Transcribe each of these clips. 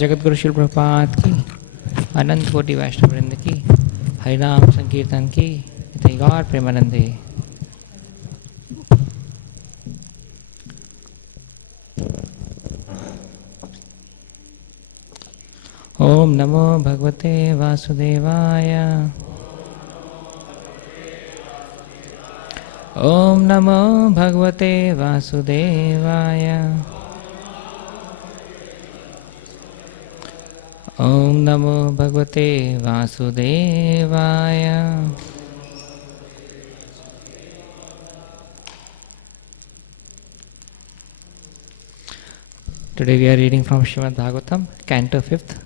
जगतगुरु श्री प्रभुपाद की, अनंत कोटि वैष्णव वृंद की, हरिनाम संकीर्तन की, गौर प्रेमानंदे। ओम नमो भगवते वासुदेवाय। Om Namo Bhagavate Vasudevaya. Om Namo Bhagavate Vasudevaya. Today we are reading from Srimad Bhagavatam, Canto 5th,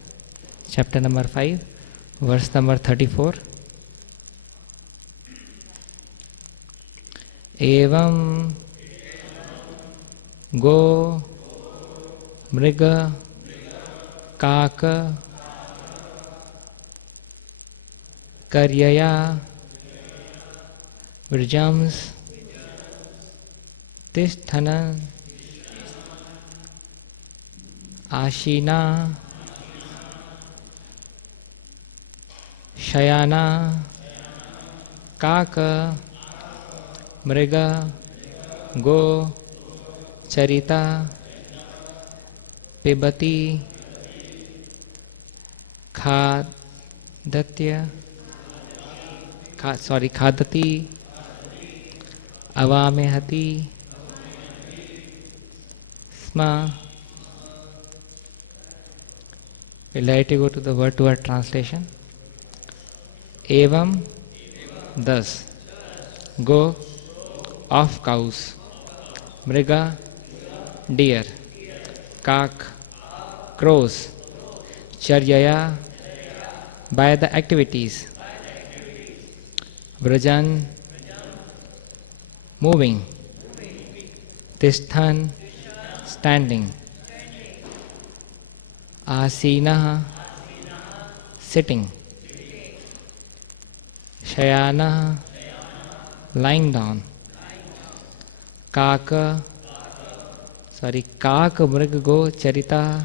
chapter number 5, verse number 34. Evam go mriga kaka karyaya virjams tisthana ashina shayana kaka mriga go charita pibati khadati avamehati sma. We'll like to go to the word-to-word translation. Evam, thus, go, of cows, mriga, deer, kak, crows, charyaya, by the activities, vrajan, moving, tishthan, standing, asina, sitting, shayana, lying down, kaka mriga go charita,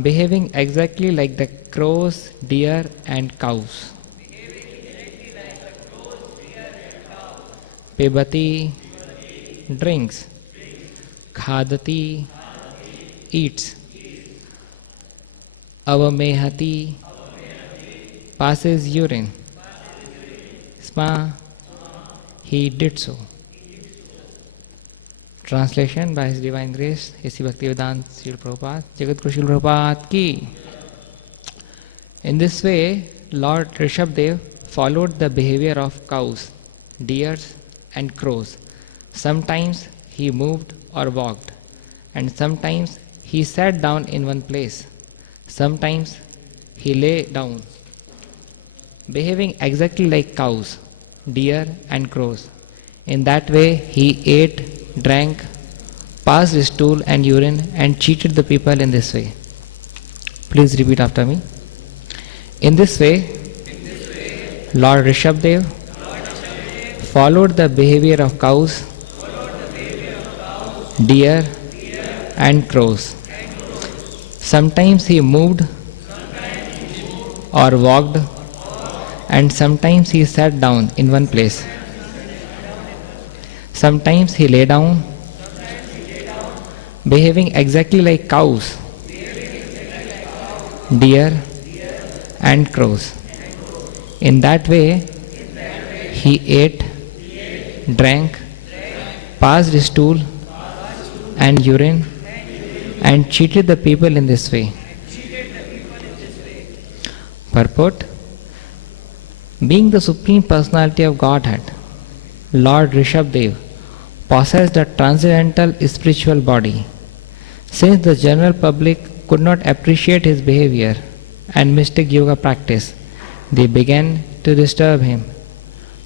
behaving exactly like the crows, deer and cows. Pibati, drinks. Khadati, eats. Avamehati, passes urine. Sma, he did so. Translation by His Divine Grace, A.C. Bhaktivedanta Srila Prabhupada, Jagadguru Srila Prabhupada ki. In this way, Lord Rishabdev followed the behavior of cows, deers and crows. Sometimes he moved or walked, and sometimes he sat down in one place. Sometimes he lay down, behaving exactly like cows, deer and crows. In that way he ate, drank, passed his stool and urine and cheated the people in this way. Please repeat after me. In this way, Lord Rishabdev followed the behavior of cows, deer and crows. Sometimes he moved or walked, and sometimes he sat down in one place. Sometimes he lay down, behaving exactly like cows, deer and crows. In that way, he ate, drank, passed his stool and urine and cheated the people in this way. Purport: being the Supreme Personality of Godhead, Lord Rishabdev possessed a transcendental spiritual body. Since the general public could not appreciate his behavior and mystic yoga practice, they began to disturb him.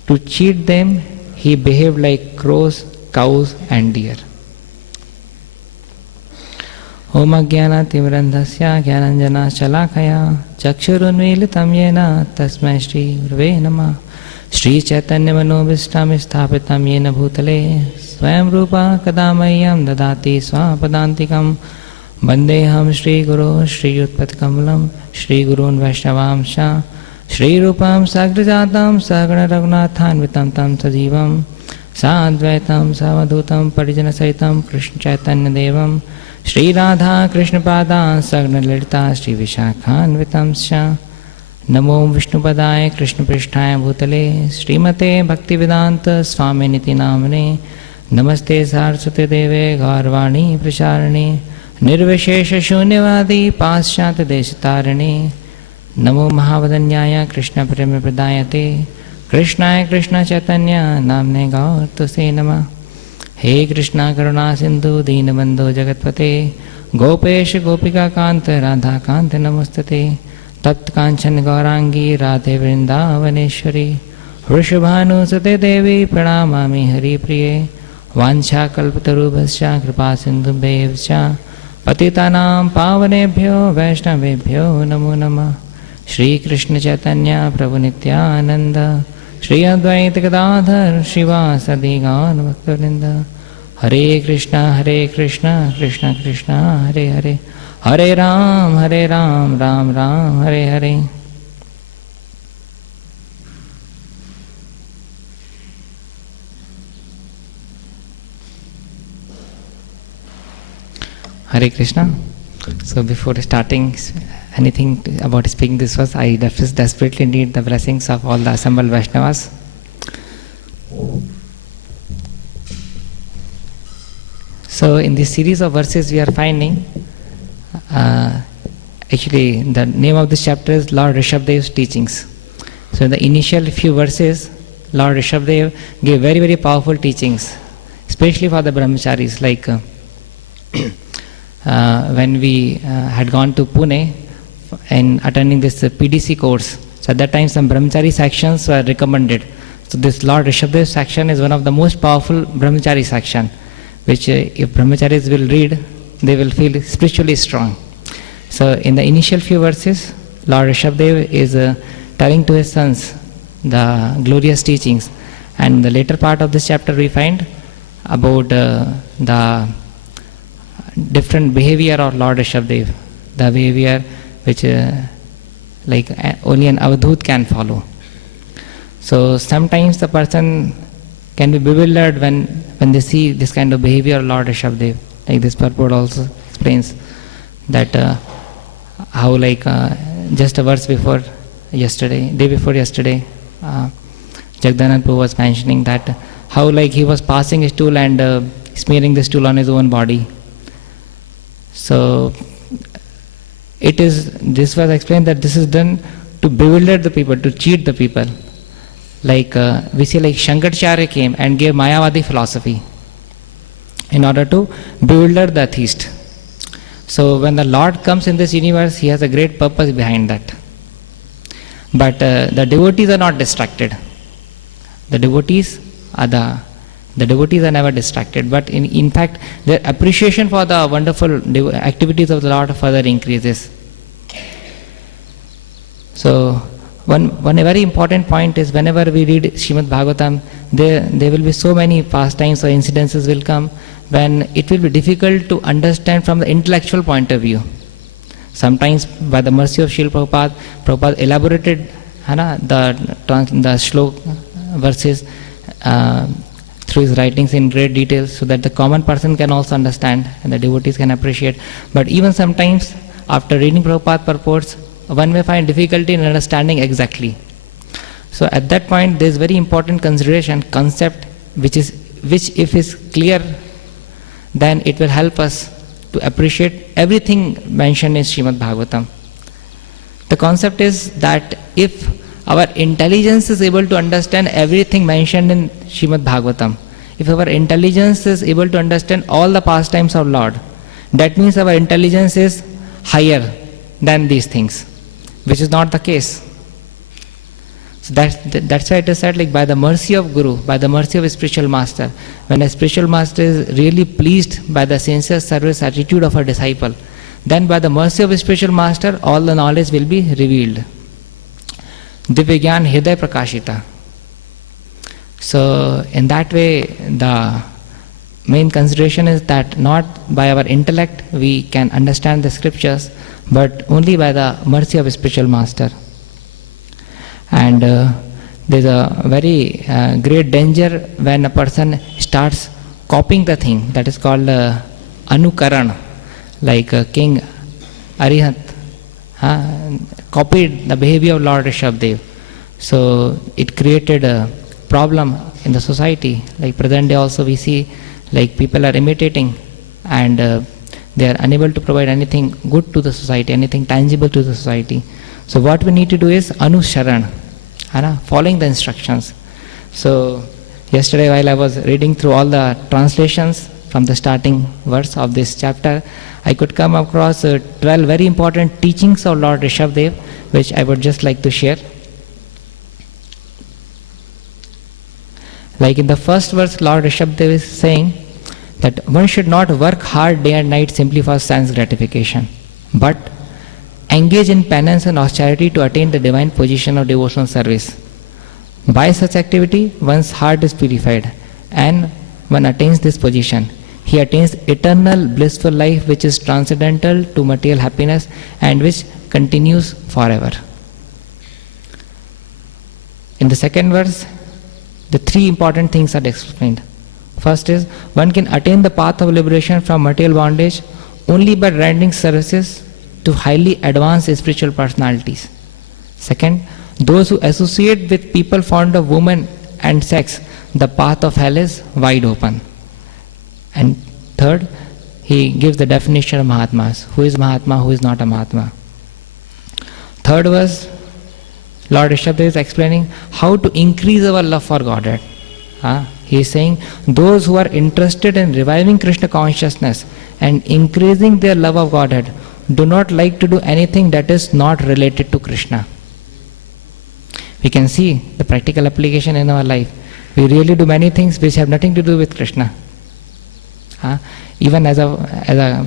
To cheat them, he behaved like crows, cows and deer. Om Ajnana-timirandhasya Jnananjana-shalakaya Chakshurunmilitam yena Tasmai Shri Gurave Namah. Shri Chaitanya Manobhishtam Sthapitam yena Bhutale Swayam Rupa Kadamayyam Dadati Swapadantikam Vandeham Shri Guru Shri Yutpat Kamalam Shri Gurun Vaishnavamsha Shri Rupam Sagrajatam Sagana Raghunathan Vitam Tam Sajivam Sadvaitam Savadhutam Parijana Saitam Krishna Chaitanya Devam Shri Radha Krishna Pada Sagna Lalita Shri Vishakhan Vitamsha नमो विष्णुपदाय कृष्णपृष्ठाय भूतले श्रीमते भक्तिवेदांत स्वामिनिति नामने नमस्ते सारस्वते देवे गौरवाणी प्रचारिणे निर्विशेष शून्यवादी पाश्चात्य देशतारिणे नमो महावदन्याय कृष्ण प्रेम प्रदायते कृष्णाय कृष्ण चैतन्य नामने गौरतुसे नमः। हे कृष्णा करुणा सिंधु दीनबंधो जगतपते गोपेश गोपिका कांत राधा कांत नमस्तते। तप्त कांचन गौरांगी राधे वृंदावनेश्वरी वृषभानुसुते देवी प्रणमामि हरिप्रिये। वाञ्छा कल्पतरुभ्यश्च कृपा सिन्धुभ्येव च पतितानां पावनेभ्यो वैष्णवेभ्यो नमो नमः। श्री कृष्ण चैतन्य प्रभु नित्यानंद श्री अद्वैत गदाधर श्रीवासदि गौर भक्तवृंद। हरे Krishna Krishna Krishna Hare Hare Hare Ram Ram Ram Hare Hare. Hare Krishna. So before starting anything about speaking this verse, I desperately need the blessings of all the assembled Vaishnavas. So in this series of verses we are finding, actually the name of this chapter is Lord Rishabdev's teachings. So in the initial few verses, Lord Rishabdev gave very, very powerful teachings, especially for the brahmacharis, like when we had gone to Pune and attending this PDC course. So at that time some brahmachari sections were recommended. So this Lord Rishabdev section is one of the most powerful brahmachari section, which if brahmacharis will read, they will feel spiritually strong. So in the initial few verses, Lord Rishabdev is telling to his sons the glorious teachings, and in the later part of this chapter we find about the different behavior of Lord Rishabdev, the behavior which like only an avadhut can follow. So sometimes the person can be bewildered when they see this kind of behavior of Lord Rishabdev. Like this purport also explains that how like just a verse before yesterday, day before yesterday, Jagdanand Prabhu was mentioning that how like he was passing his stool and smearing the stool on his own body. So this was explained that this is done to bewilder the people, to cheat the people. Like we see like Shankaracharya came and gave Mayavadi philosophy in order to bewilder the atheist. So when the Lord comes in this universe, he has a great purpose behind that. But the devotees are not distracted. The devotees are never distracted, but in fact their appreciation for the wonderful activities of the Lord further increases. So one very important point is whenever we read Srimad Bhagavatam, there will be so many pastimes or incidences will come when it will be difficult to understand from the intellectual point of view. Sometimes by the mercy of Srila Prabhupada elaborated the shlok verses through his writings in great detail so that the common person can also understand and the devotees can appreciate. But even sometimes after reading Prabhupada purports, one may find difficulty in understanding exactly. So at that point there is very important concept which if is clear, then it will help us to appreciate everything mentioned in Srimad Bhagavatam. The concept is that if our intelligence is able to understand everything mentioned in Srimad Bhagavatam, if our intelligence is able to understand all the pastimes of Lord, that means our intelligence is higher than these things, which is not the case. So that's why it is said, like by the mercy of Guru, by the mercy of a spiritual master, when a spiritual master is really pleased by the sincere service attitude of a disciple, then by the mercy of a spiritual master, all the knowledge will be revealed. Divya Gyan Hriday Prakashita. So in that way, the main consideration is that not by our intellect we can understand the scriptures, but only by the mercy of a spiritual master. And there's a very great danger when a person starts copying the thing, that is called anukaran, like King Arihat, copied the behavior of Lord Rishabdev. So it created a problem in the society. Like present day also we see like people are imitating and they are unable to provide anything good to the society, anything tangible to the society. So what we need to do is Anusharan, following the instructions. So yesterday while I was reading through all the translations from the starting verse of this chapter, I could come across 12 very important teachings of Lord Rishabdev, which I would just like to share. Like in the first verse, Lord Rishabdev is saying that one should not work hard day and night simply for sense gratification, but engage in penance and austerity to attain the divine position of devotional service. By such activity, one's heart is purified, and one attains this position. He attains eternal blissful life which is transcendental to material happiness and which continues forever. In the second verse, the three important things are explained. First is, one can attain the path of liberation from material bondage only by rendering services to highly advanced spiritual personalities. Second, those who associate with people fond of women and sex, the path of hell is wide open. And third, he gives the definition of Mahatmas. Who is Mahatma, who is not a Mahatma. Third verse, Lord Rishabdev is explaining how to increase our love for Godhead. He is saying, those who are interested in reviving Krishna consciousness and increasing their love of Godhead do not like to do anything that is not related to Krishna. We can see the practical application in our life. We really do many things which have nothing to do with Krishna. Even in a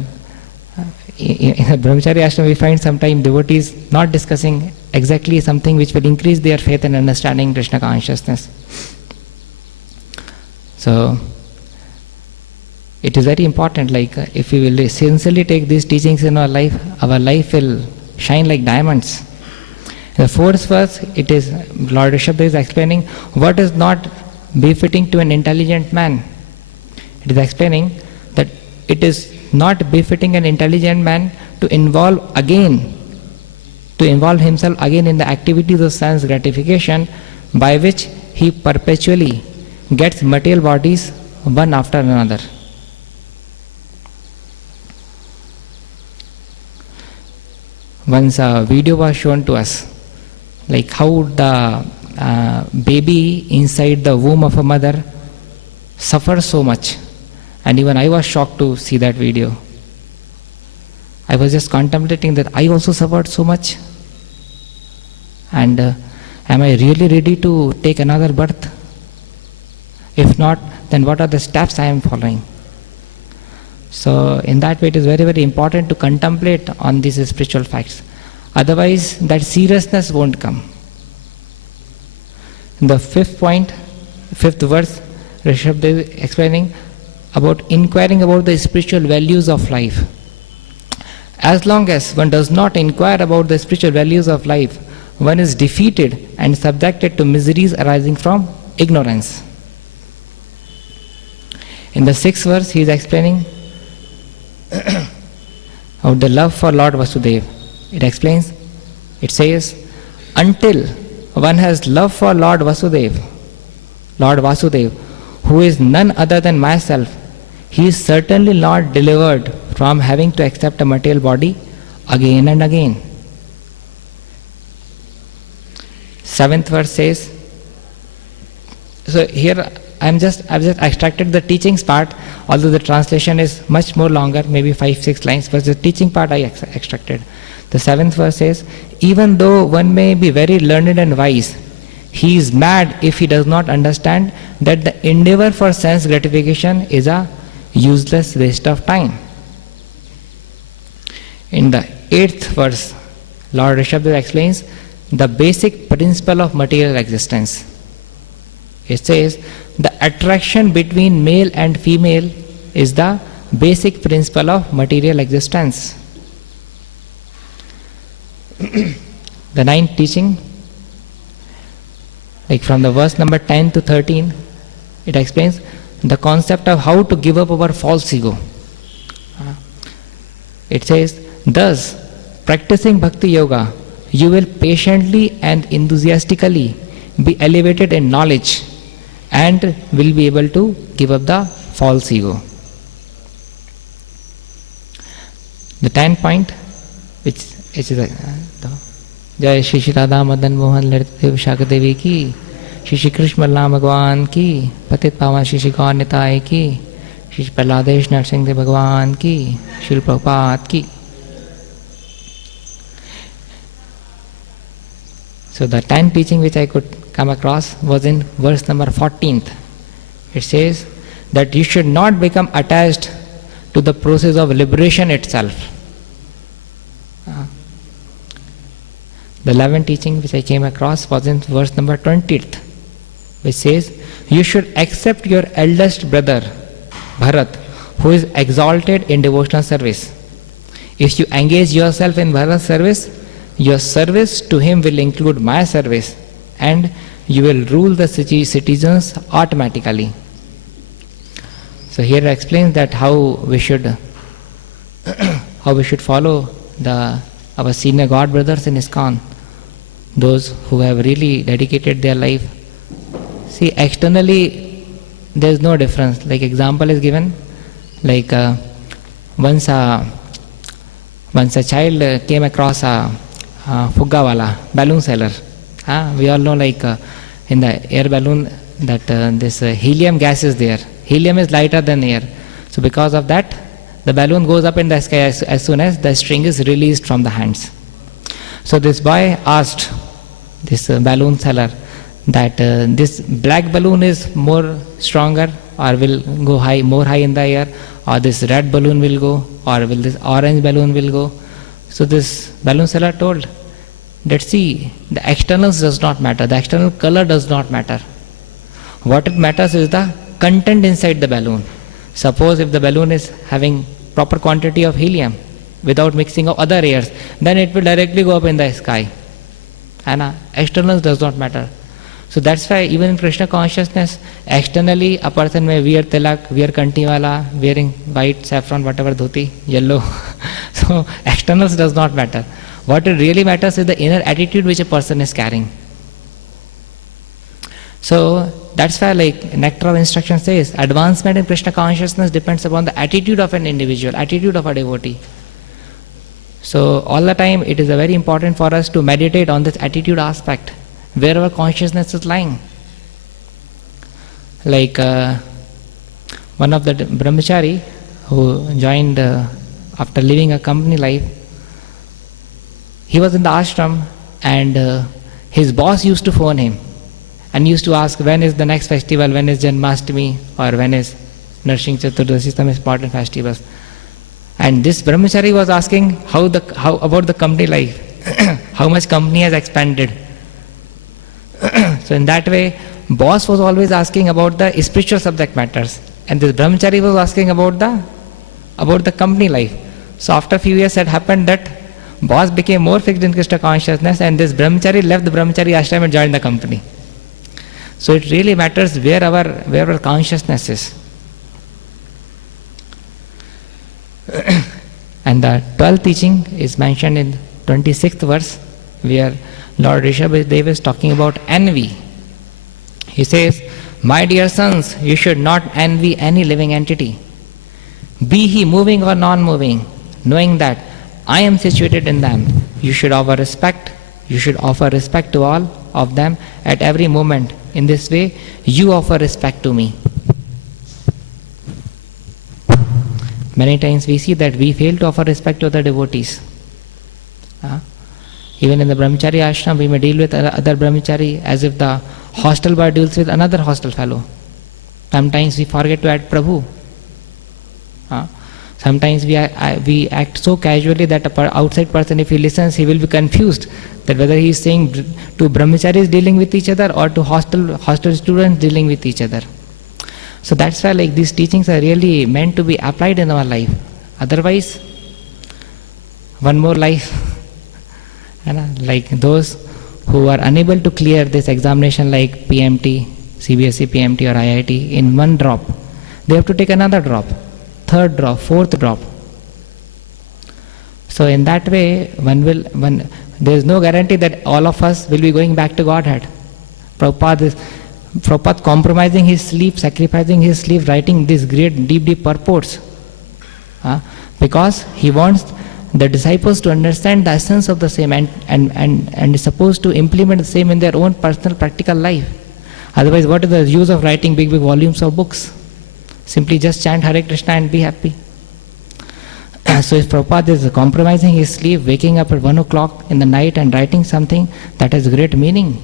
brahmachari ashram, we find sometimes devotees not discussing exactly something which will increase their faith and understanding Krishna consciousness. So it is very important, like if we will sincerely take these teachings in our life will shine like diamonds. In the fourth verse, it is Lord Rishabdev is explaining what is not befitting to an intelligent man. It is explaining that it is not befitting an intelligent man to involve himself again in the activities of sense gratification by which he perpetually gets material bodies one after another. Once a video was shown to us, like how the baby inside the womb of a mother suffers so much. And even I was shocked to see that video. I was just contemplating that I also suffered so much. And am I really ready to take another birth? If not, then what are the steps I am following? So in that way it is very, very important to contemplate on these spiritual facts. Otherwise that seriousness won't come. In the fifth verse, Rishabdev is explaining about inquiring about the spiritual values of life. As long as one does not inquire about the spiritual values of life, one is defeated and subjected to miseries arising from ignorance. In the sixth verse, he is explaining about the love for Lord Vasudeva. It says, until one has love for Lord Vasudeva, who is none other than myself, he is certainly not delivered from having to accept a material body again and again. Seventh verse says, so here I've just extracted the teachings part, although the translation is much more longer, maybe 5-6 lines, but the teaching part I extracted. The seventh verse says, even though one may be very learned and wise, he is mad if he does not understand that the endeavor for sense gratification is a useless waste of time. In the eighth verse, Lord Rishabdev explains the basic principle of material existence. It says, the attraction between male and female is the basic principle of material existence. The ninth teaching, like from the verse number 10 to 13, it explains the concept of how to give up our false ego. It says, thus, Practicing Bhakti Yoga, you will patiently and enthusiastically be elevated in knowledge and will be able to give up the false ego. The 10th point, which is Jai Shri Shri Radha Madan Mohan Lalitdev Vishaka Devi ki, Shri Shri Krishna Balram Bhagwan ki, Patit Pavan Shri Shri Gaur Nitai ki, Shri Prahladesh Narsingh Dev Bhagwan ki, Shri Prabhupada ki. So the 10th teaching which I could come across was in verse number 14th. It says that you should not become attached to the process of liberation itself. The 11th teaching which I came across was in verse number 20th, which says, you should accept your eldest brother, Bharat, who is exalted in devotional service. If you engage yourself in Bharat's service, your service to him will include my service, and you will rule the citizens automatically. So here it explains that how we should follow our senior God brothers in ISKCON, those who have really dedicated their life. See, externally there is no difference. Like example is given, like once a child came across a fugga wala, balloon seller. We all know, like in the air balloon, that this helium gas is there. Helium is lighter than air. So because of that, the balloon goes up in the sky as soon as the string is released from the hands. So this boy asked this balloon seller that this black balloon is more stronger or will go more high in the air, or this red balloon will go, or will this orange balloon will go. So this balloon seller told that, see, the externals does not matter, the external color does not matter. What it matters is the content inside the balloon. Suppose if the balloon is having proper quantity of helium without mixing of other airs, then it will directly go up in the sky. And externals does not matter. So that's why even in Krishna consciousness, externally a person may wear tilak, wear kantiwala, wearing white, saffron, whatever, dhoti, yellow. So externals does not matter. What it really matters is the inner attitude which a person is carrying. So that's why, like Nectar of Instruction says, advancement in Krishna consciousness depends upon the attitude of an individual, attitude of a devotee. So all the time it is very important for us to meditate on this attitude aspect, where our consciousness is lying. Like one of the brahmachari who joined after living a company life, he was in the ashram, and his boss used to phone him and used to ask, when is the next festival, when is Janmashtami, or when is Narsimha Chaturdashi, some important festivals. And this brahmachari was asking how about the company life, how much company has expanded. So in that way, boss was always asking about the spiritual subject matters, and this brahmachari was asking about the company life. So after a few years, it happened that boss became more fixed in Krishna consciousness, and this brahmachari left the brahmachari ashram and joined the company. So it really matters where our consciousness is. And the 12th teaching is mentioned in 26th verse, where Lord Rishabhadev is talking about envy. He says, my dear sons, you should not envy any living entity, be he moving or non-moving, knowing that I am situated in them. You should offer respect to all of them at every moment. In this way, you offer respect to me. Many times we see that we fail to offer respect to other devotees. Even in the brahmachari ashram, we may deal with other brahmachari as if the hostel boy deals with another hostel fellow. Sometimes we forget to add Prabhu. Sometimes we act so casually that an outside person, if he listens, he will be confused that whether he is saying to brahmacharis dealing with each other or to hostel students dealing with each other. So that's why, like, these teachings are really meant to be applied in our life. Otherwise, one more life. Like those who are unable to clear this examination, like PMT, CBSE, PMT or IIT, in one drop, they have to take another drop, third drop, fourth drop. So in that way, there is no guarantee that all of us will be going back to Godhead. Prabhupada compromising his sleep, sacrificing his sleep, writing these great deep purports. Because he wants the disciples to understand the essence of the same and is supposed to implement the same in their own personal practical life. Otherwise, what is the use of writing big volumes of books? Simply just chant Hare Krishna and be happy. So if Prabhupada is compromising his sleep, waking up at 1 o'clock in the night and writing something, that has great meaning.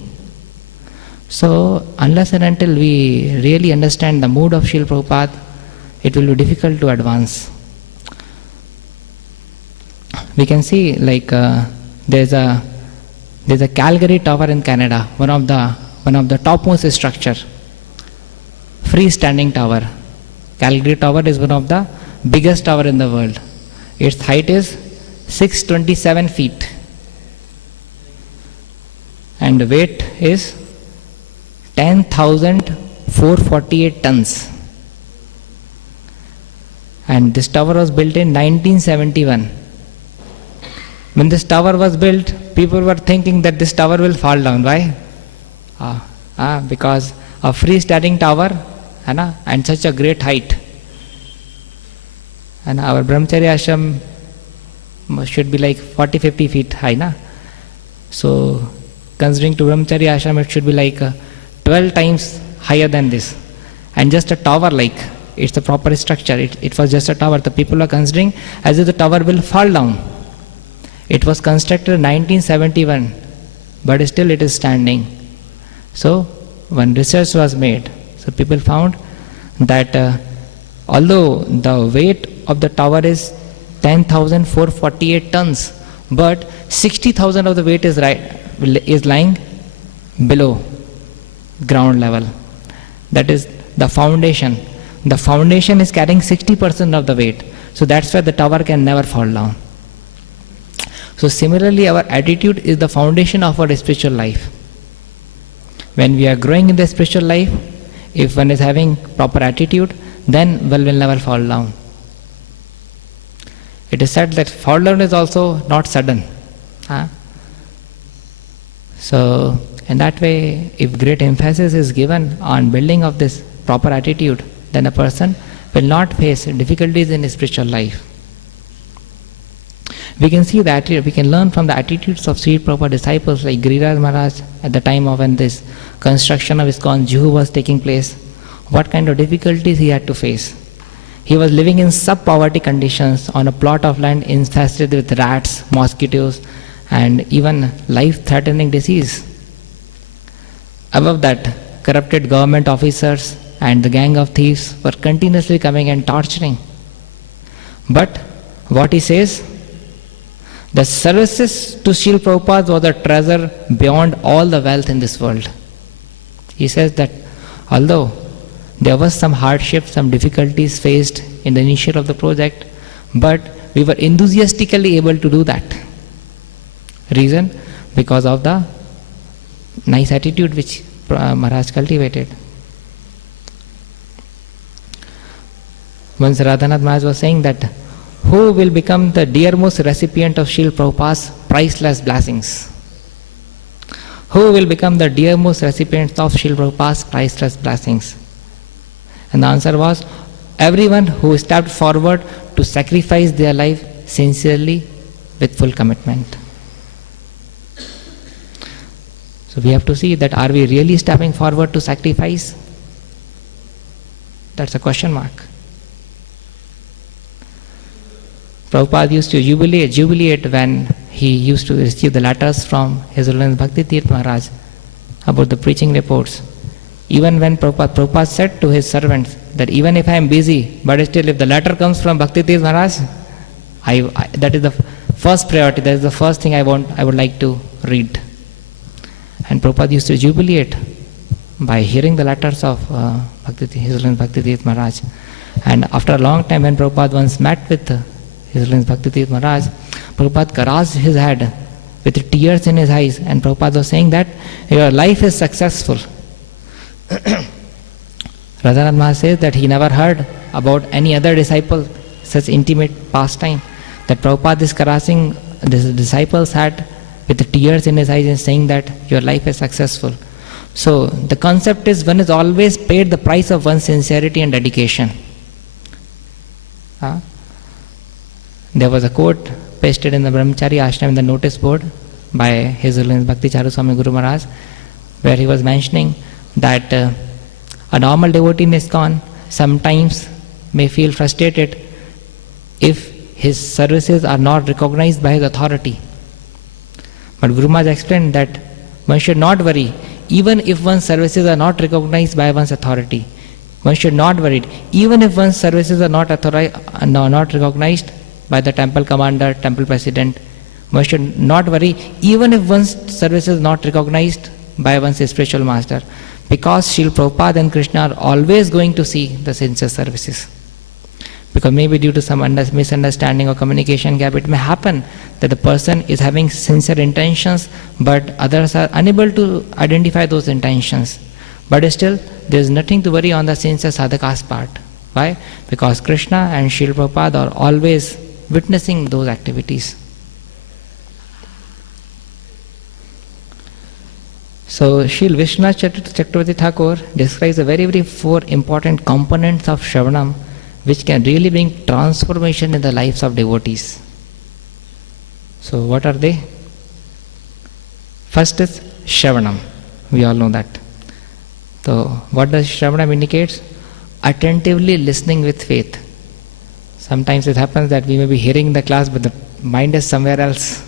So unless and until we really understand the mood of Srila Prabhupada, it will be difficult to advance. We can see there's a Calgary Tower in Canada, one of the topmost structure, freestanding tower. Calgary Tower is one of the biggest tower in the world. Its height is 627 feet and the weight is 10,448 tons. And this tower was built in 1971. When this tower was built, people were thinking that this tower will fall down. Why? Because a freestanding tower and such a great height. And our Brahmacharya ashram should be like 40-50 feet high. So considering to Brahmacharya ashram, it should be like 12 times higher than this. And just a tower, it's a proper structure. It was just a tower. The people are considering as if the tower will fall down. It was constructed in 1971, but still it is standing. So when research was made, so people found that although the weight of the tower is 10,448 tons, but 60,000 of the weight is lying below ground level. That is the foundation. The foundation is carrying 60% of the weight. So that's why the tower can never fall down. So similarly, our attitude is the foundation of our spiritual life. When we are growing in the spiritual life, if one is having proper attitude, then one will never fall down. It is said that fall down is also not sudden. So in that way, if great emphasis is given on building of this proper attitude, then a person will not face difficulties in his spiritual life. We can see that we can learn from the attitudes of Sri Prabhupada disciples like Giriraj Maharaj at the time of when this construction of ISKCON Juhu was taking place, what kind of difficulties he had to face. He was living in sub-poverty conditions on a plot of land infested with rats, mosquitoes, and even life-threatening disease. Above that, corrupted government officers and the gang of thieves were continuously coming and torturing. But what he says, the services to Srila Prabhupada was a treasure beyond all the wealth in this world. He says that although there was some hardship, some difficulties faced in the initial of the project, but we were enthusiastically able to do that. Reason? Because of the nice attitude which Maharaj cultivated. Once Radhanath Maharaj was saying that who will become the dearmost recipient of Srila Prabhupada's priceless blessings? Who will become the dearmost recipient of Srila Prabhupada's priceless blessings? And the answer was, everyone who stepped forward to sacrifice their life sincerely with full commitment. So we have to see that are we really stepping forward to sacrifice? That's a question mark. Prabhupada used to jubilate when he used to receive the letters from His Holiness Bhakti Tirth Maharaj about the preaching reports. Even when Prabhupada said to his servants that even if I am busy, but still if the letter comes from Bhakti Tirth Maharaj, that is the first priority, that is the first thing I would like to read. And Prabhupada used to jubilate by hearing the letters of His Holiness Bhakti Tirth Maharaj. And after a long time, when Prabhupada once met with His Holiness Bhakti Tirth Maharaj, Prabhupada caressed his head with tears in his eyes, and Prabhupada was saying that your life is successful. Radhanath Maharaj says that he never heard about any other disciple such intimate pastime, that Prabhupada is caressing the disciples had with the tears in his eyes and saying that your life is successful. So the concept is one is always paid the price of one's sincerity and dedication. There was a quote pasted in the Brahmachari ashram in the notice board by His Holiness Bhakti Charu Swami Guru Maharaj, where he was mentioning that a normal devotee in ISKCON sometimes may feel frustrated if his services are not recognized by his authority. But Guru Maharaj explained that one should not worry, even if one's services are not recognized by one's authority. One should not worry, even if one's services are not recognized by the temple commander, temple president. One should not worry, even if one's services are not recognized by one's spiritual master, because Srila Prabhupada and Krishna are always going to see the sincere services. Because maybe due to some misunderstanding or communication gap, it may happen that the person is having sincere intentions, but others are unable to identify those intentions. But still, there is nothing to worry on the sincere sadhaka's part. Why? Because Krishna and Srila Prabhupada are always witnessing those activities. So, Srila Vishwanath Chakravarti Thakur describes the very four important components of Shravanam, which can really bring transformation in the lives of devotees. So what are they? First is Shravanam. We all know that. So what does Shravanam indicates? Attentively listening with faith. Sometimes it happens that we may be hearing the class but the mind is somewhere else.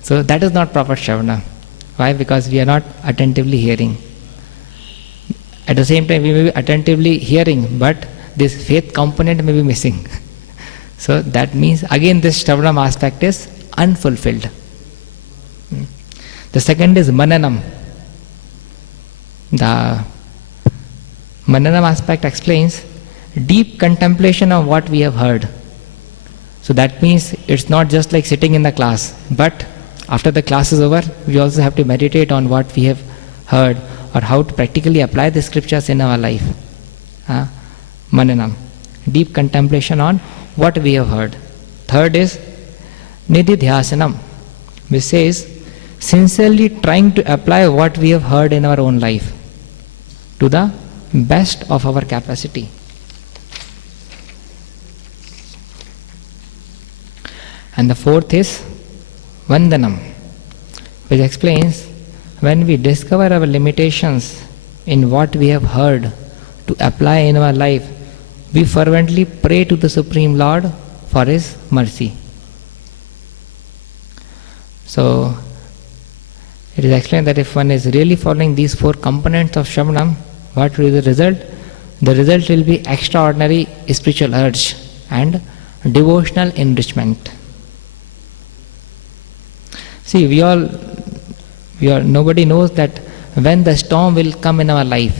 So that is not proper Shravanam. Why? Because we are not attentively hearing. At the same time we may be attentively hearing, but this faith component may be missing. So that means again this Shravanam aspect is unfulfilled. The second is Mananam. The Mananam aspect explains deep contemplation of what we have heard. So that means it's not just like sitting in the class, but after the class is over, we also have to meditate on what we have heard or how to practically apply the scriptures in our life. Mananam, deep contemplation on what we have heard. Third is Nididhyasanam, which says sincerely trying to apply what we have heard in our own life to the best of our capacity. And the fourth is Vandanam, which explains when we discover our limitations in what we have heard to apply in our life, we fervently pray to the Supreme Lord for His mercy. So, it is explained that if one is really following these four components of Shravanam, what will be the result? The result will be extraordinary spiritual urge and devotional enrichment. See, nobody knows that when the storm will come in our life,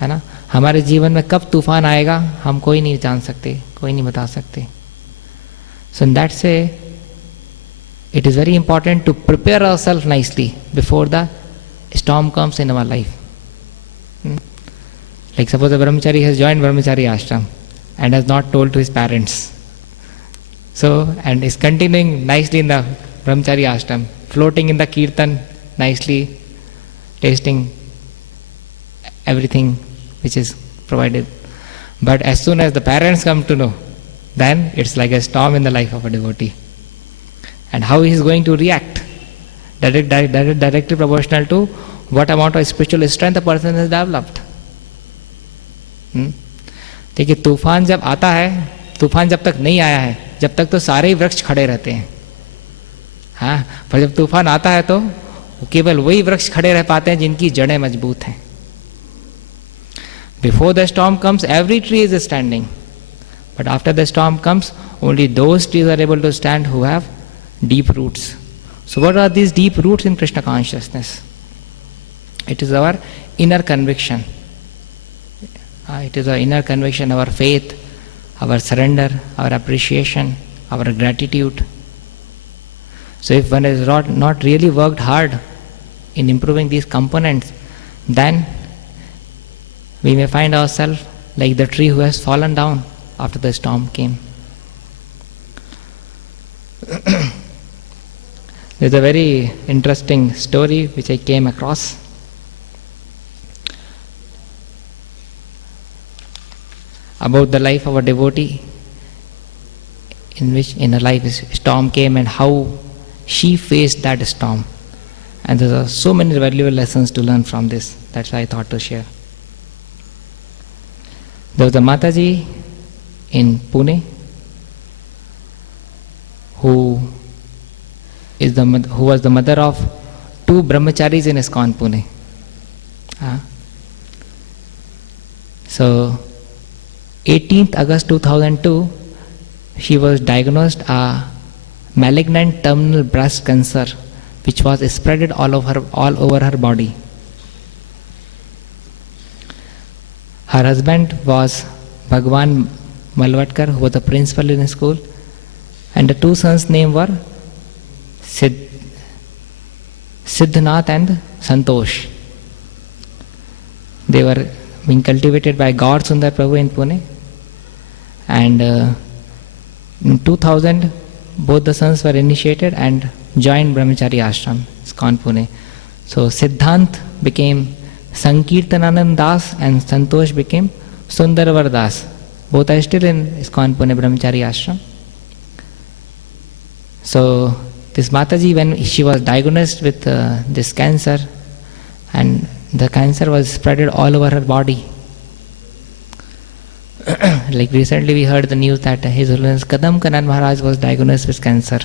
है ना, हमारे जीवन में कब तूफान आएगा हम कोई नहीं जान सकते, कोई नहीं बता सकते. So in that way, it is very important to prepare ourselves nicely before the storm comes in our life. Like suppose a brahmachari has joined brahmachari ashram and has not told to his parents. So, and is continuing nicely in the brahmachari ashram, floating in the kirtan nicely, tasting everything which is provided. But as soon as the parents come to know, then it's like a storm in the life of a devotee. And how he is going to react, directly proportional to what amount of spiritual strength a person has developed. देखिए तूफान जब आता है, तूफान जब तक नहीं आया है, जब तक तो सारे ही वृक्ष खड़े रहते हैं. हाँ, पर जब तूफान आता है तो केवल वही वृक्ष खड़े रह पाते हैं जिनकी जड़ें मजबूत हैं. Before the storm comes, every tree is standing. But after the storm comes, only those trees are able to stand who have deep roots. So what are these deep roots in Krishna consciousness? It is our inner conviction. It is our inner conviction, our faith, our surrender, our appreciation, our gratitude. So if one has not really worked hard in improving these components, then we may find ourselves like the tree who has fallen down after the storm came. There's a very interesting story which I came across. About the life of a devotee, in which in her life a storm came and how she faced that storm. And there are so many valuable lessons to learn from this. That's why I thought to share. There was a Mataji in Pune who was the mother of 2 brahmacharis in ISKCON Pune. So 18th August 2002, she was diagnosed a malignant terminal breast cancer, which was spread all over her body. Her husband was Bhagwan Malvatkar, who was the principal in the school, and the 2 sons' names were Siddhanath and Santosh. They were being cultivated by Gaur Sundar Prabhu in Pune. And in 2000, both the sons were initiated and joined Brahmachari Ashram, ISKCON Pune. So Siddhant became Sankirtananand Das and Santosh became Sundarvar Das. Both are still in ISKCON Pune Brahmachari Ashram. So this Mataji, when she was diagnosed with this cancer, and the cancer was spread all over her body. Like recently we heard the news that His Holiness Kadam Kanan Maharaj was diagnosed with cancer.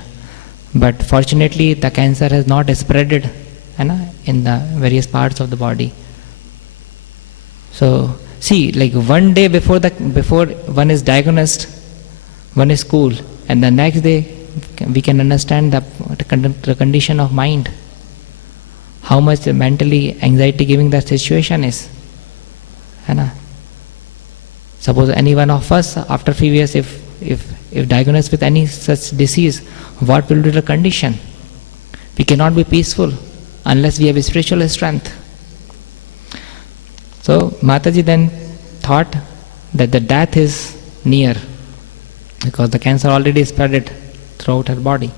But fortunately the cancer has not spread in the various parts of the body. So see, like one day before one is diagnosed, one is cool, and the next day we can understand the condition of mind, how much mentally anxiety giving that situation is. Suppose any one of us after few years, if diagnosed with any such disease, what will be the condition? We cannot be peaceful unless we have a spiritual strength. So Mataji then thought that the death is near, because the cancer already spread throughout her body.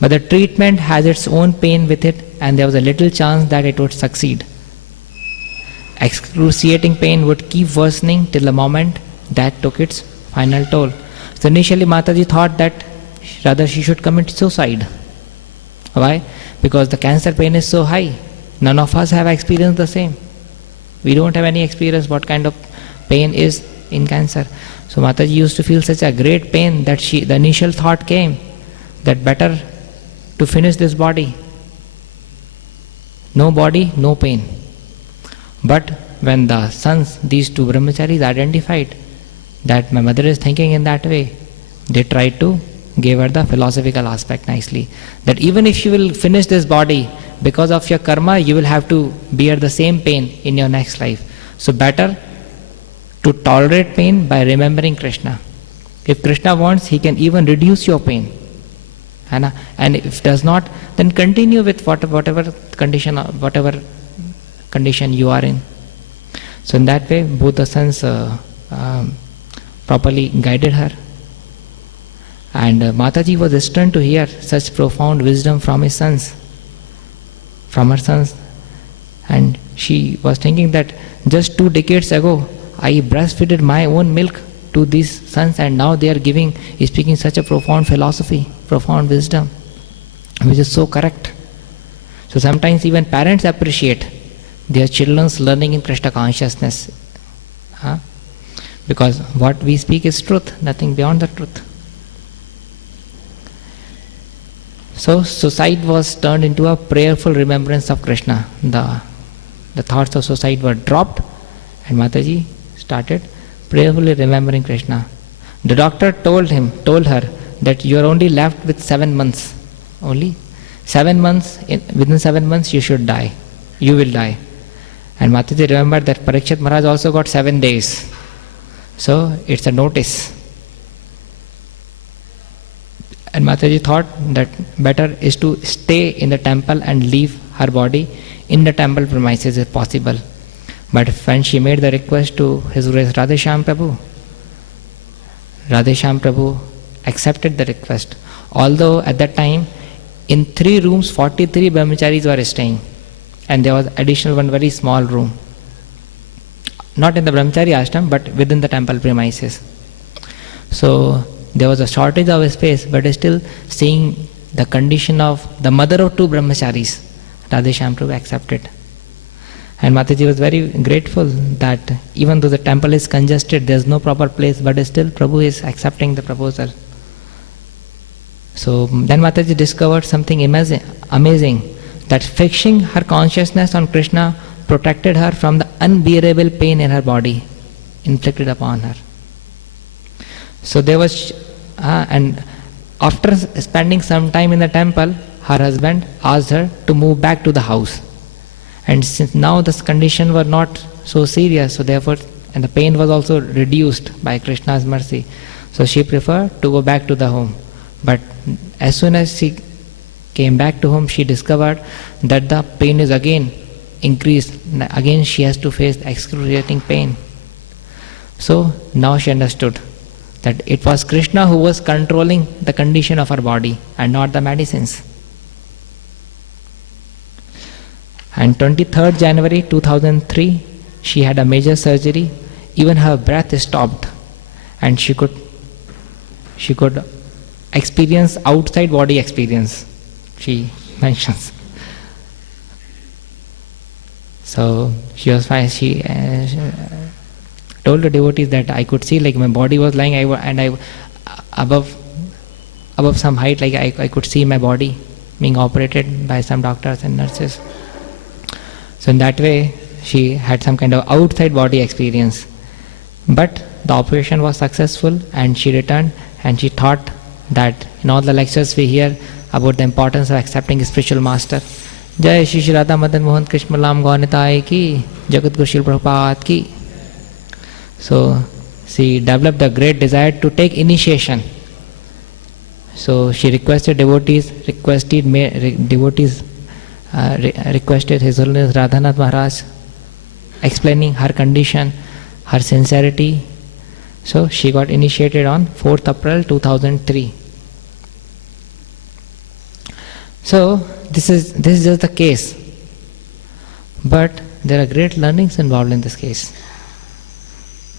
But the treatment has its own pain with it, and there was a little chance that it would succeed. Excruciating pain would keep worsening till the moment that took its final toll. So initially Mataji thought that rather she should commit suicide. Why? Because the cancer pain is so high. None of us have experienced the same. We don't have any experience what kind of pain is in cancer. So Mataji used to feel such a great pain that the initial thought came that better to finish this body. No body, no pain. But when the sons, these 2 brahmacharis, identified that my mother is thinking in that way, they tried to give her the philosophical aspect nicely. That even if you will finish this body, because of your karma, you will have to bear the same pain in your next life. So better to tolerate pain by remembering Krishna. If Krishna wants, he can even reduce your pain. And if does not, then continue with whatever condition you are in. So in that way, both the sons properly guided her. And Mataji was stunned to hear such profound wisdom from her sons. And she was thinking that just 2 decades ago, I breastfeeded my own milk to these sons, and now they are speaking such a profound philosophy, profound wisdom, which is so correct. So sometimes even parents appreciate their children's learning in Krishna consciousness. Because what we speak is truth, nothing beyond the truth. So suicide was turned into a prayerful remembrance of Krishna. The thoughts of suicide were dropped, and Mataji started prayerfully remembering Krishna. The doctor told her that you are only left with 7 months. Only 7 months, within 7 months you should die. You will die. And Mataji remembered that Parikshit Maharaj also got 7 days. So it's a notice. And Mataji thought that better is to stay in the temple and leave her body in the temple premises if possible. But when she made the request to His Grace Radheshyam Prabhu accepted the request. Although at that time, in 3 rooms, 43 brahmacharis were staying, and there was additional one very small room. Not in the brahmachari ashram, but within the temple premises. So there was a shortage of space, but still seeing the condition of the mother of 2 brahmacharis, Radheshyam Prabhu accepted. And Mataji was very grateful that even though the temple is congested, there is no proper place, but still Prabhu is accepting the proposal. So then Mataji discovered something amazing, that fixing her consciousness on Krishna protected her from the unbearable pain in her body inflicted upon her. So there was, and after spending some time in the temple, her husband asked her to move back to the house. And since now this condition was not so serious, so therefore, and the pain was also reduced by Krishna's mercy, so she preferred to go back to the home. But as soon as she came back to home, she discovered that the pain is again increased. Again she has to face excruciating pain. So now she understood that it was Krishna who was controlling the condition of her body and not the medicines. And 23rd January 2003, she had a major surgery. Even her breath stopped, and she could experience outside body experience, she mentions. So she was fine. She told the devotees that I could see, like my body was lying, I above some height, like I could see my body being operated by some doctors and nurses. So in that way, she had some kind of outside body experience. But the operation was successful, and she returned, and she thought that in all the lectures we hear about the importance of accepting a spiritual master. Jai Shri Shri Radha Madan Mohan Krishna Lam Gaunitai ki, Jagat Guru Srila Prabhupada ki. So she developed the great desire to take initiation. So she requested requested His Holiness Radhanath Maharaj, explaining her condition, her sincerity. So she got initiated on 4th April 2003. So this is just the case, but there are great learnings involved in this case.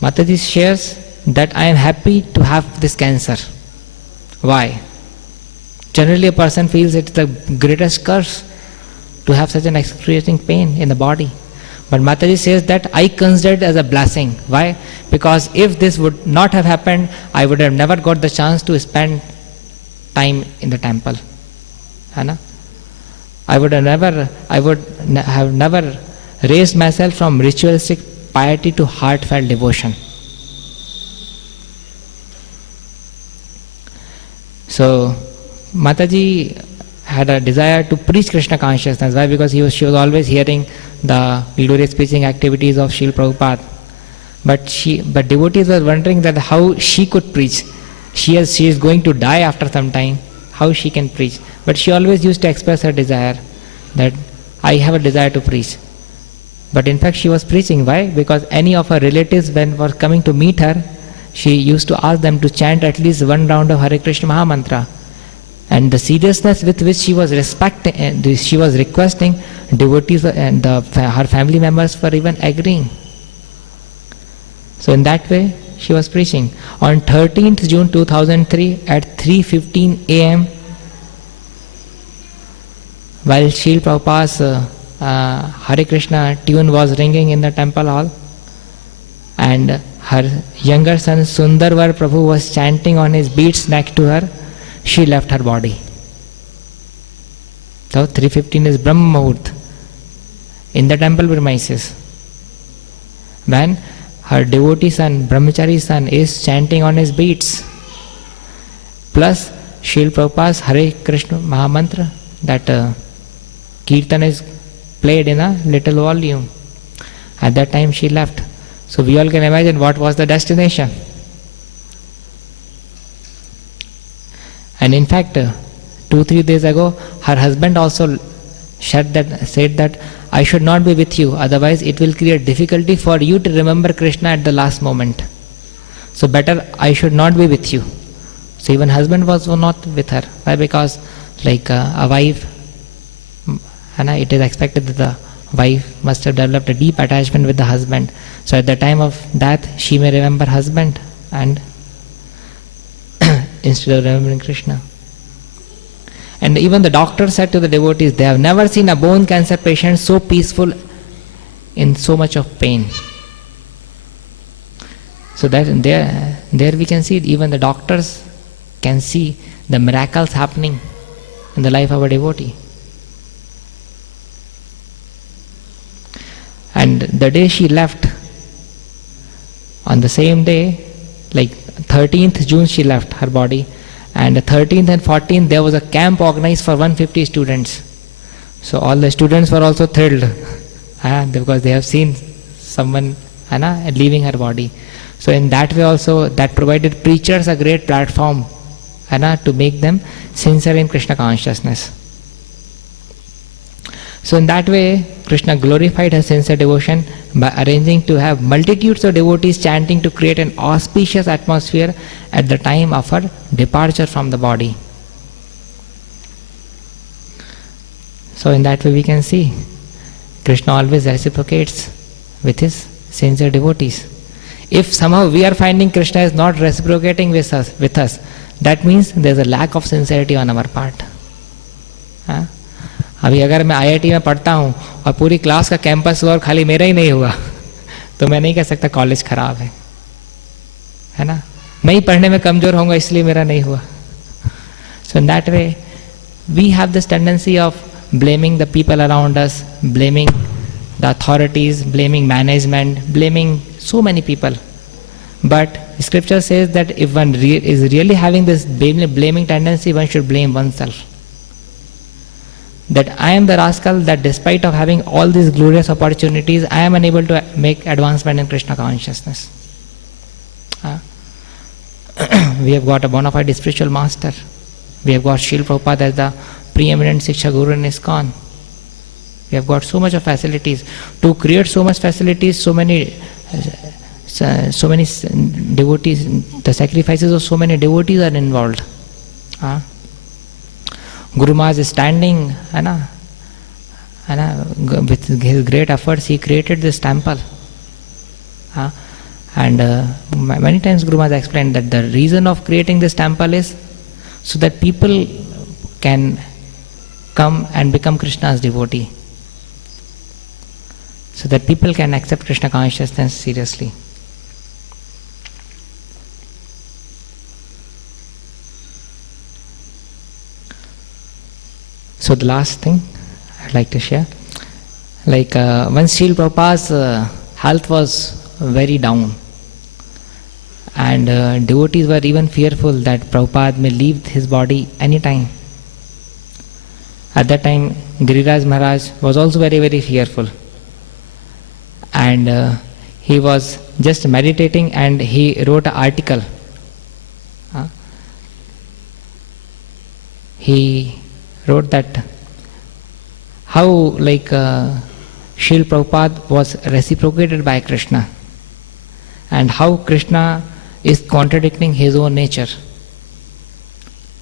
Mataji shares that I am happy to have this cancer. Why? Generally a person feels it's the greatest curse to have such an excruciating pain in the body. But Mataji says that I consider it as a blessing. Why? Because if this would not have happened, I would have never got the chance to spend time in the temple. I would have never raised myself from ritualistic piety to heartfelt devotion. So Mataji had a desire to preach Krishna consciousness. Why? Because she was always hearing the glorious preaching activities of Srila Prabhupada. But devotees were wondering that how she could preach. She is going to die after some time. How she can preach? But she always used to express her desire that I have a desire to preach. But in fact she was preaching. Why? Because any of her relatives, when were coming to meet her, she used to ask them to chant at least one round of Hare Krishna Mahamantra. And the seriousness with which she was requesting, devotees and her family members were even agreeing. So in that way, she was preaching. On 13th June 2003 at 3:15 a.m., while Srila Prabhupada's Hare Krishna tune was ringing in the temple hall, and her younger son Sundarvar Prabhu was chanting on his beads next to her, she left her body. So 3:15 is Brahma Muhurt in the temple premises. When her devotee son, brahmachari son, is chanting on his beads, plus Srila Prabhupada's Hare Krishna Mahamantra, that Kirtan is played in a little volume. At that time she left. So we all can imagine what was the destination. And in fact, 2-3 days ago, her husband also said that I should not be with you, otherwise it will create difficulty for you to remember Krishna at the last moment. So better I should not be with you. So even husband was not with her. Why? Because like a wife, and it is expected that the wife must have developed a deep attachment with the husband. So at the time of death, she may remember husband and instead of remembering Krishna. And even the doctor said to the devotees, they have never seen a bone cancer patient so peaceful in so much of pain. So that there we can see even the doctors can see the miracles happening in the life of a devotee. And the day she left, on the same day, like 13th June she left her body, and the 13th and 14th there was a camp organized for 150 students. So all the students were also thrilled because they have seen someone leaving her body. So in that way also, that provided preachers a great platform to make them sincere in Krishna consciousness. So in that way, Krishna glorified her sincere devotion by arranging to have multitudes of devotees chanting to create an auspicious atmosphere at the time of her departure from the body. So in that way we can see Krishna always reciprocates with his sincere devotees. If somehow we are finding Krishna is not reciprocating with us, that means there is a lack of sincerity on our part. अभी अगर मैं IIT में पढ़ता हूँ और पूरी class का campus हुआ और खाली मेरा ही नहीं हुआ, तो मैं नहीं कह सकता कॉलेज खराब है ना. मैं ही पढ़ने में कमजोर होऊंगा इसलिए मेरा नहीं हुआ. So in that way, we have this tendency of blaming the people around us, blaming the authorities, blaming management, blaming so many people. But scripture says that if one is really having this blaming tendency, one should blame oneself. That I am the rascal that despite of having all these glorious opportunities, I am unable to make advancement in Krishna consciousness. We have got a bona fide spiritual master. We have got Srila Prabhupada as the preeminent Shiksha Guru in ISKCON. We have got so much of facilities. To create so much facilities, so many devotees, the sacrifices of so many devotees are involved. Guru Maharaj is standing, with his great efforts, he created this temple. And many times Guru Maharaj explained that the reason of creating this temple is so that people can come and become Krishna's devotee. So that people can accept Krishna consciousness seriously. So the last thing I'd like to share, once Srila Prabhupada's health was very down, and devotees were even fearful that Prabhupada may leave his body anytime. At that time, Giriraj Maharaj was also very, very fearful. And he was just meditating and he wrote an article. He wrote that how Srila Prabhupada was reciprocated by Krishna and how Krishna is contradicting his own nature.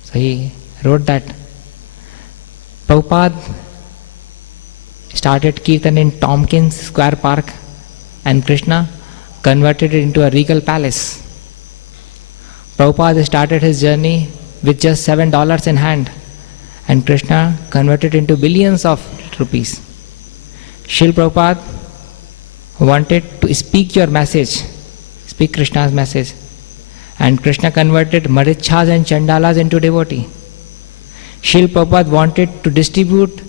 So he wrote that Prabhupada started Kirtan in Tompkins Square Park and Krishna converted it into a regal palace. Prabhupada started his journey with just $7 in hand and Krishna converted into billions of rupees. Srila Prabhupada wanted to speak your message, speak Krishna's message, and Krishna converted Marichhas and Chandalas into devotee. Srila Prabhupada wanted to distribute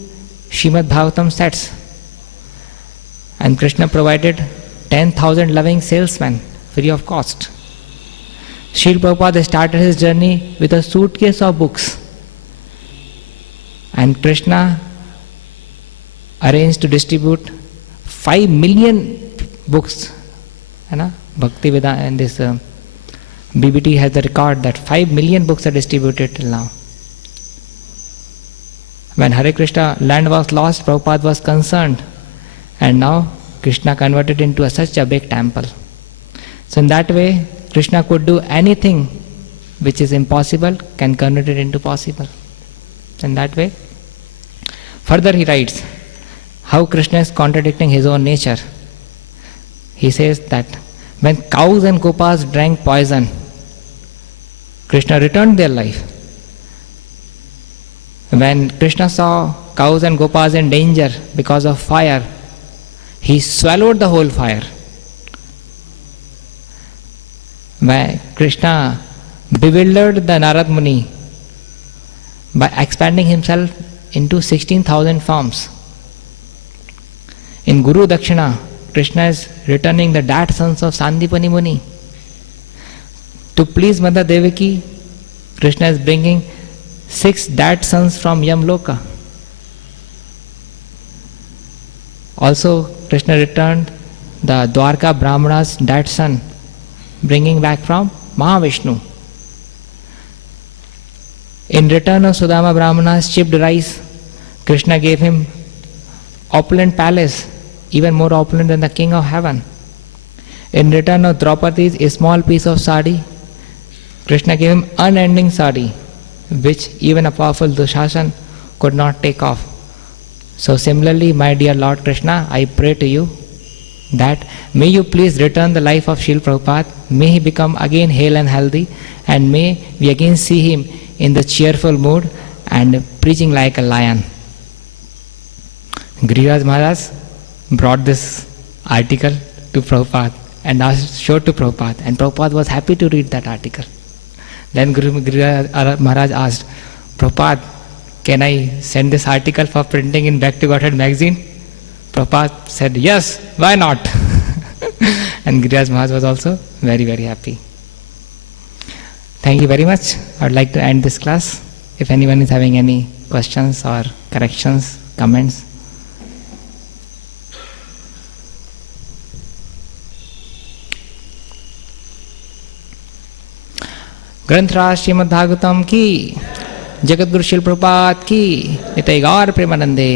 Srimad Bhagavatam sets, and Krishna provided 10,000 loving salesmen free of cost. Srila Prabhupada started his journey with a suitcase of books, and Krishna arranged to distribute 5 million books. Bhakti Vedanta and this BBT has the record that 5 million books are distributed till now. When Hare Krishna land was lost, Prabhupada was concerned, and now Krishna converted such a big temple. So in that way, Krishna could do anything which is impossible can convert it into possible. In that way. Further he writes how Krishna is contradicting his own nature. He says that when cows and gopas drank poison, Krishna returned their life. When Krishna saw cows and gopas in danger because of fire, he swallowed the whole fire. When Krishna bewildered the Narad Muni by expanding himself into 16,000 forms. In Guru Dakshina, Krishna is returning the dad sons of Sandipani Muni. To please Mother Devaki, Krishna is bringing 6 dad sons from Yamloka. Also, Krishna returned the Dwarka Brahmana's dad son, bringing back from Mahavishnu. In return of Sudama Brahmana's chipped rice, Krishna gave him opulent palace, even more opulent than the king of heaven. In return of Draupadi's a small piece of sari, Krishna gave him unending sari, which even a powerful Dushasan could not take off. So similarly, my dear Lord Krishna, I pray to you that may you please return the life of Srila Prabhupada, may he become again hale and healthy, and may we again see him in the cheerful mood and preaching like a lion. Giriraj Maharaj brought this article to Prabhupada and showed to Prabhupada, and Prabhupada was happy to read that article. Then Giriraj Maharaj asked, Prabhupada, can I send this article for printing in Back to Godhead magazine? Prabhupada said, yes, why not? And Giriraj Maharaj was also very, very happy. Thank you very much. I would like to end this class. If anyone is having any questions or corrections, comments. ग्रंथराज Shrimad Bhagavatam की, जगत गुरु श्रील प्रभुपाद की, निताई गौर प्रेमानंदे।